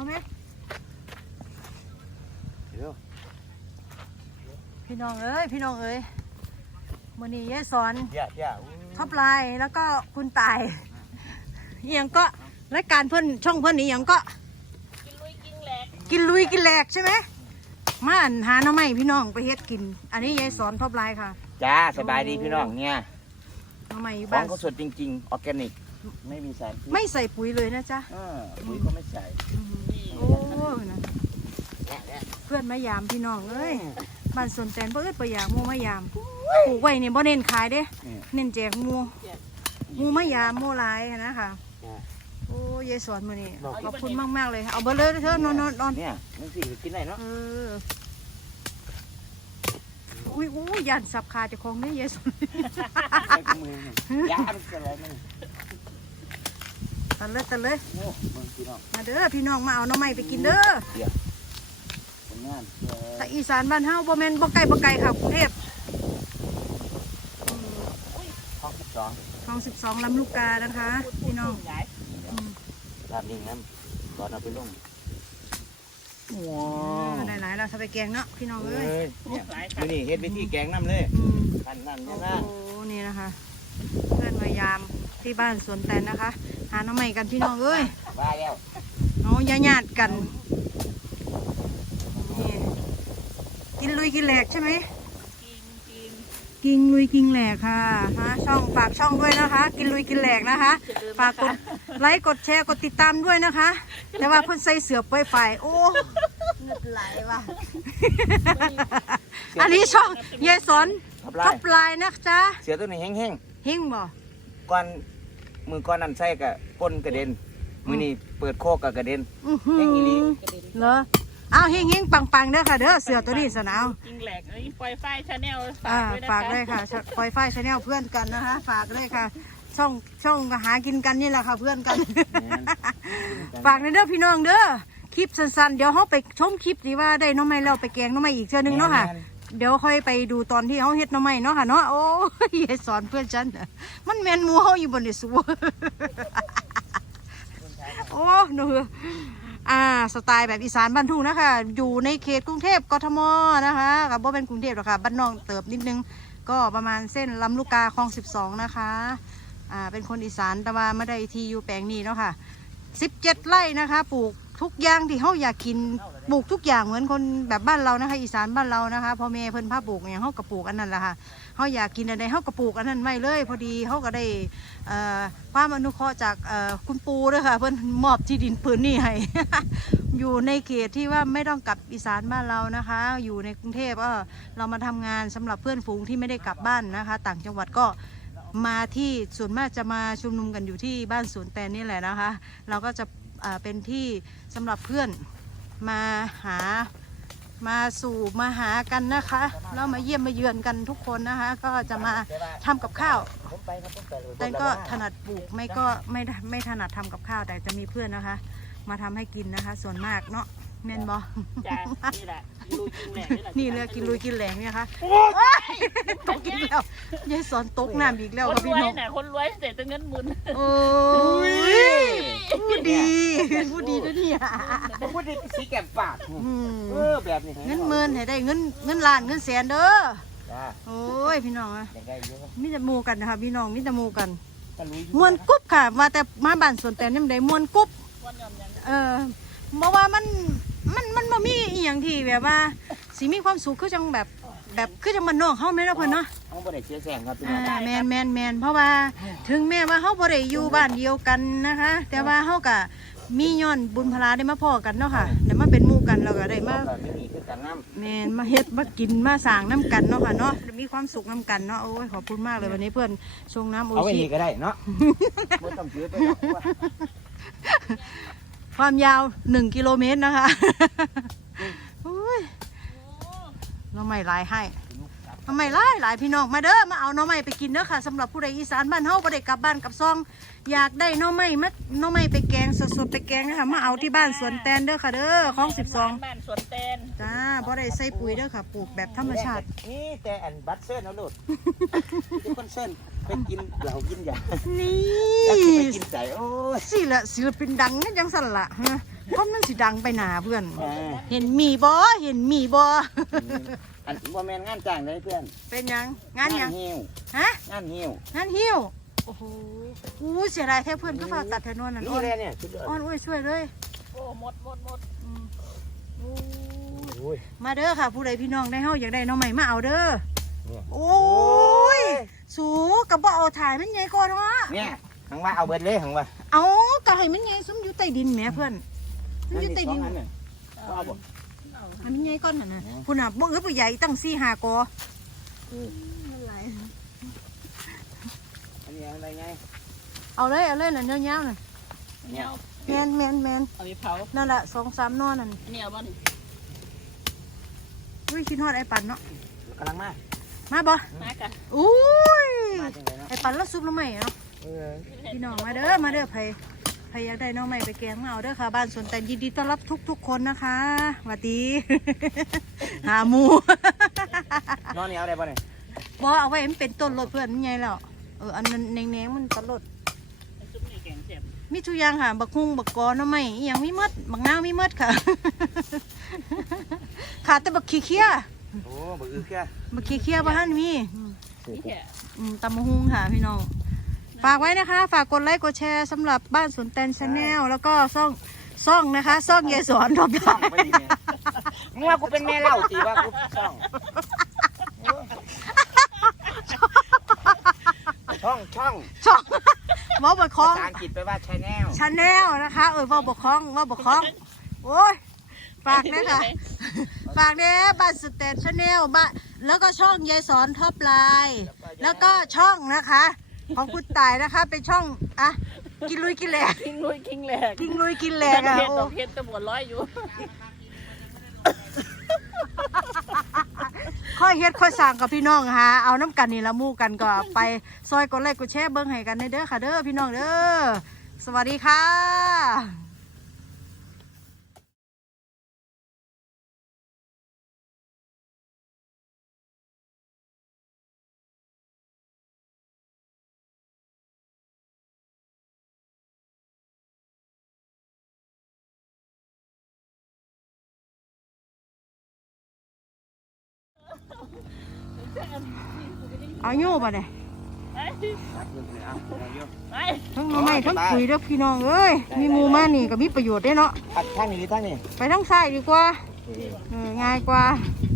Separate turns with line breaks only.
ไหมพี่น้องเอ้ยมื้อนี้ยายสอนท็อปไลน์แล้วก็คุณตายยังก็รายการเพื่อนช่องเพื่อนนี้ยังก็กินลุยกินแหลกใช่ไหมมาหาหน่อไม้พี่น้องไปเฮ็ดกินอันนี้ยายสอนท็อปไลน์ค่ะ
จ้าสบายดีพี่น้องเนี่ย
หน่อไม้อยู่
บ้านเขาสดจริงๆออร์แกนิกไม่มีสารพิษ
ไม่ใส่ปุ๋ยเลยนะจ๊ะ
ปุ๋ยก็ไม่ใส่
โอ้นะเพื่อนมายามพี่น้องเอ้ยบ้านสวนแตนบ่อึดบ่อยากหมู่มายามปลูกไว้เนี่ยบ่เน้นขายเด้เน้นแจกหมู่มายามหมู่หลายนะค่ะโอ้ยายสอนมื้อนี้ขอบคุณมากๆเลยเอาเบ่เลยเถอะนอน
เนี่ยมันสิกินได้เนาะ
อุ้ยยันสับขาจะคงได้ยายสอน
ยานอะไรมึง
ตัดเลยมาเด้อพี่น้องมาเอาหน่อไม้ไปกินเด้อแต่อีสานบ้านเฮาบ่แม่นบ่ไกลค่ะกรุงเทพคลอง 12ลำลูกกานะคะพี่น้อง
แบบนี้งั้นก่อนเอาไปลง
ได้หลายเราทำไปแกงเนาะพี่น้องเอ้ย
นี่เฮ็ดวิธีแกงน้ำเลยนั่น
โอ้นี่นะคะเพื่อนมายามที่บ้านสวนแตนนะคะหาหน่อไม้กันพี่น้องเอ้ย
ว่าแล้ว
เอาญาติกันกินลุยกินแหลกใช่ไหมกินลุยกินแหลกค่ะช่องฝากช่องด้วยนะคะกินลุยกินแหลกนะคะฝากกดไลค์กดแชร์กดติดตามด้วยนะคะแต่ว่าเพิ่นใส่เสือปล่อยไฟโอ้เงือดไหลว่ะอันนี้ช่องยายสอนท็อปไลน์นะจ๊ะ
เสือตัวนี้แห้ง
บ่
ก่อนมือก่อนนั่นใส่กับก้นกระเด็นมือนี่เปิดโคกกับกระเด็น
แห้งอีหลีเหรอเอาเฮงปังเด้อค่ะเด้อเสือตัวนี้สนาว
จริงแหลกไอ้ปล่อยไฟชาแนล
ฝากเลยค่ะปล่อยไฟชาแนลเพื่อนกันนะคะฝากเลยค่ะช่องหากินกันนี่แหละค่ะเพื่อนกันฝากในเด้อพี่น้องเด้อคลิปสั้นๆเดี๋ยวเขาไปชมคลิปดีว่าได้น้องไม้เราไปแกงน้องไม้อีกเทื่อนึงเนาะค่ะเดี๋ยวค่อยไปดูตอนที่เขาเฮ็ดน้องไม้เนาะค่ะเนาะโอ้ยสอนเพื่อนฉันมันแมนมูเขาอยู่บนเดสูโอ้หนูสไตล์แบบอีสานบ้านทุ่งนะคะอยู่ในเขตกรุงเทพกทมนะคะกับว่าเป็นกรุงเทพหรอกค่ะบ้านนอกเติบนิดนึงก็ประมาณเส้นลำลูกกาคลอง 12นะคะเป็นคนอีสานแต่ว่าไม่ได้ที่อยู่แปลงนี้เนาะค่ะ17 ไร่นะคะปลูกทุกอย่างที่เขาอยากกินปลูกทุกอย่างเหมือนคนแบบบ้านเรานะคะอีสานบ้านเรานะคะพอแม่เพิ่นพาปลูกอย่างเขากระปลูกอันนั้นแหละค่ะเขาอยากกินอะไรเขากระปลูกอันนั้นไม่เลยพอดีเขาก็ได้ความอนุเคราะห์จากคุณปูด้วยค่ะเพิ่นมอบที่ดินพื้นนี่ให้ อยู่ในเขตที่ว่าไม่ต้องกลับอีสานบ้านเรานะคะอยู่ในกรุงเทพเรามาทำงานสำหรับเพื่อนฝูงที่ไม่ได้กลับบ้านนะคะต่างจังหวัดก็มาที่ส่วนมากจะมาชุมนุมกันอยู่ที่บ้านสวนแตนนี่แหละนะคะเราก็จะเป็นที่สำหรับเพื่อนมาหากันนะคะแล้วมาเยี่ยมมาเยือนกันทุกคนนะคะก็จะมาทำกับข้าวแต่ก็ถนัดปลูกไม่ถนัดทำกับข้าวแต่จะมีเพื่อนนะคะมาทำให้กินนะคะส่วนมากเนาะแม่นบอ
นี่แหละ
นี่เลยกินลุยกินแหลงเนี่ยค่ะตกอีกแล้วยายสอนตกน้ำอีกแล้วครับพี่น้อง
คนรวยเสร็จจะเงินหมื่น
โอ้ยพูดดีนะเนี่ย
พูดดีสีแก้มปากแบบนี้
เงินหมื่นให้ได้เงินล้านเงินแสนเด้อโอ้ยพี่น้องมิจะมูกันนะคะพี่น้องมิจะมูกันมวนกุ๊บค่ะมาแต่มาบ้านสวนแต่นี่มันได้มวนกุ๊บเพราะว่ามันบ่มีอย่างที่แบบว่าสิมีความสุขคือจังแบบคือจังมันนอกเฮาแม่นเนาะเพิ่นเนาะ
เฮาบ่ได้เสียแสงครับ
แม่นเพราะว่าถึงแม้ว่าเฮาบ่ได้อยู่บ้านเดียวกันนะคะแต่ว่าเฮาก็มีย้อนบุญพลาได้มาพ้อกันเนาะค่ะได้มาเป็นหมู่กันแล้วก็ได้มาแม่นมาเฮ็ดมากินมาสร้างน้ำกันเนาะค่ะเนาะมีความสุขน้ำกันเนาะโอ้ยขอบคุณมากเลยวันนี้เพื่อนชงน้ำโอชิ
เอาไว้นี่ก็ได้เนาะบ่ต้องถือไป
ความยาว1 กิโลเมตรนะคะเราไม่ลายให้ทำไมหลายพี่น้องมาเด้อมาเอาหน่อไม้ไปกินเด้อค่ะสำหรับผู้ใดอีสานบ้านเฮาบ่ได้กลับบ้านกับซองอยากได้หน่อไม้ไปแกงสดๆไปแกงนะคะมาเอาที่บ้านสวนแตนเด้อค่ะเด้อคลอง 12
บ้านสวนแตน
จ้าบ่ได้ใส่ปุ๋ยเด้อค่ะปลูกแบบธรรมชาติ
นี่แต่อันบัตเซิร์นเอาโลดทุกคนเซิร์นไปกินเหล้ากินยา
นี่
ไปกินใจโอ้
สิละศิลปินดังนั่นจังสั่นละฮะคนมันสิดังไปหนาเพื่อน
อ่า
เห็นมีบ่เห็นมีบ่
อันบ่แม่นงานจ้างได้เพื่อน
เป็นหยังงานหยัง
หิ้ว
ฮะ
งานหิ้ว
งานหิ้วโอ้โหอู้เสียดายแท้เพื่อนก็ฝากตัดแทนนวลนั่น
นี่
อ้อน
เลยเนี่ยชุดยอด
อ้อนอุ้ยช่วยเลย
โอ้หมด
อืมอู้
โอ้ย
มาเด้อค่ะ ผู้ใดพี่น้องได้เฮาอยากได้น้องใหม่มาเอาเด้อ
เนี่ย
โอ้ยสูกับบ่เอาถ่ายมันใหญ่ก่อนวะ
เนี่ยหังว่าเอาเบิดเลยหังว่า
เอาก็ให้มันใหญ่ซุ้มอยู่ใต้ดินแหมเพื่อนมันอยู่ใต้ดิน
อันเนี่ยเอาบ่
ให้มันใหญ่ก่อนน่ะนะพุ่นน่ะบ่บ่ใหญ่ตั้ง4-5กอ
อันนี้อะไรไง
เอาเลยน่ะยาวๆน่ะ
เนี่ย
แม่น
เอาไปเผา
นั่นล่ะ2-3นอนั่น
เนี่ยบ่นี่
อุ้ยคิดฮอดไอ้ปันเนาะ
กำลังมา
มาบ่
มากะ
อุ้ย
มาจังเลยเนาะ
ไอ้ปันแล้วซุปแล้วไหมเนาะ
เออ
พี่น้องมาเด้อไผอยากได้น้องใหม่ไปแกงมาเอาเด้อค่ะบ้านสวนแตนยินดีต้อนรับทุกคนนะคะสวัสดี หาหมู
นอนนี่เอาได้ป่ะเนี่ย
บ่เอาไว้ให้มันเป็นต้นรถเพื่อนมันใหญ่แล้วอันนั้นแหนงๆมันต้นรถ
ซุปนี่แกงเจ็บ
มีทุกอย่างค่ะบักฮุงบักกอน้องใหม่อีหยังมีหมดบักนาวมีหมดค่ะ ขาดแต่บักขี้เคี้ย
โอ้บ่อื้อแค่
บักขี้เคี้ยบ่ทันมี
นี่แค่
ตำบักฮุงค่ะพี่น้องฝากไว้นะคะ ฝากกดไลค์กดแชร์สำหรับบ้านสวนแตนชาแนลแล้วก็ซ่องนะคะซ่องยายสอนทบ
ช่องไม่ดีเนี่ยมึงว่ากูเป็นแม่เล่าสิว่ากูช่องช่อง
ช่องเว่าบกคล้อง
ภาษาอังกฤษแปลว่า channel
ชาแนลนะคะเว่าบกคล้องโอ้ยฝากนะคะฝากเนี่ยบ้านสเตทชาแนลบ้านแล้วก็ช่องยายสอนท็อปไลน์แล้วก็ช่องนะคะ ของคุณต่ายนะคะ เป็นช่องอ่ะกินลุยกินแหลก
ทิ้งลุยทิ้งแหลก
กินลุยกินแหลกอ่ะ
เฮ็ด
โอ้
ต้องเฮ็ดตะบวนร้อยอยู่
ค่อยเฮ็ดค่อยสั่งกับพี่น้องฮะเอาน้ำกันนี่ละหมู่กันก็ไปซอยกดไลค์กดแชร์เบิ่งให้กันเด้อค่ะเด้อพี่น้องเด้อสวัสดีค่ะเอาโย่ป่ะเนี่ย
ไป
ทั้งหน่อไม้ทั้งปุ๋ยเด้อพี่น้องเอ้ยมีหมูมานี่ก็มีประโยชน์เด้เนาะ
ทางนี้หรือทางนี้
ไปทางซ้ายดีกว่าง่ายกว่า
เ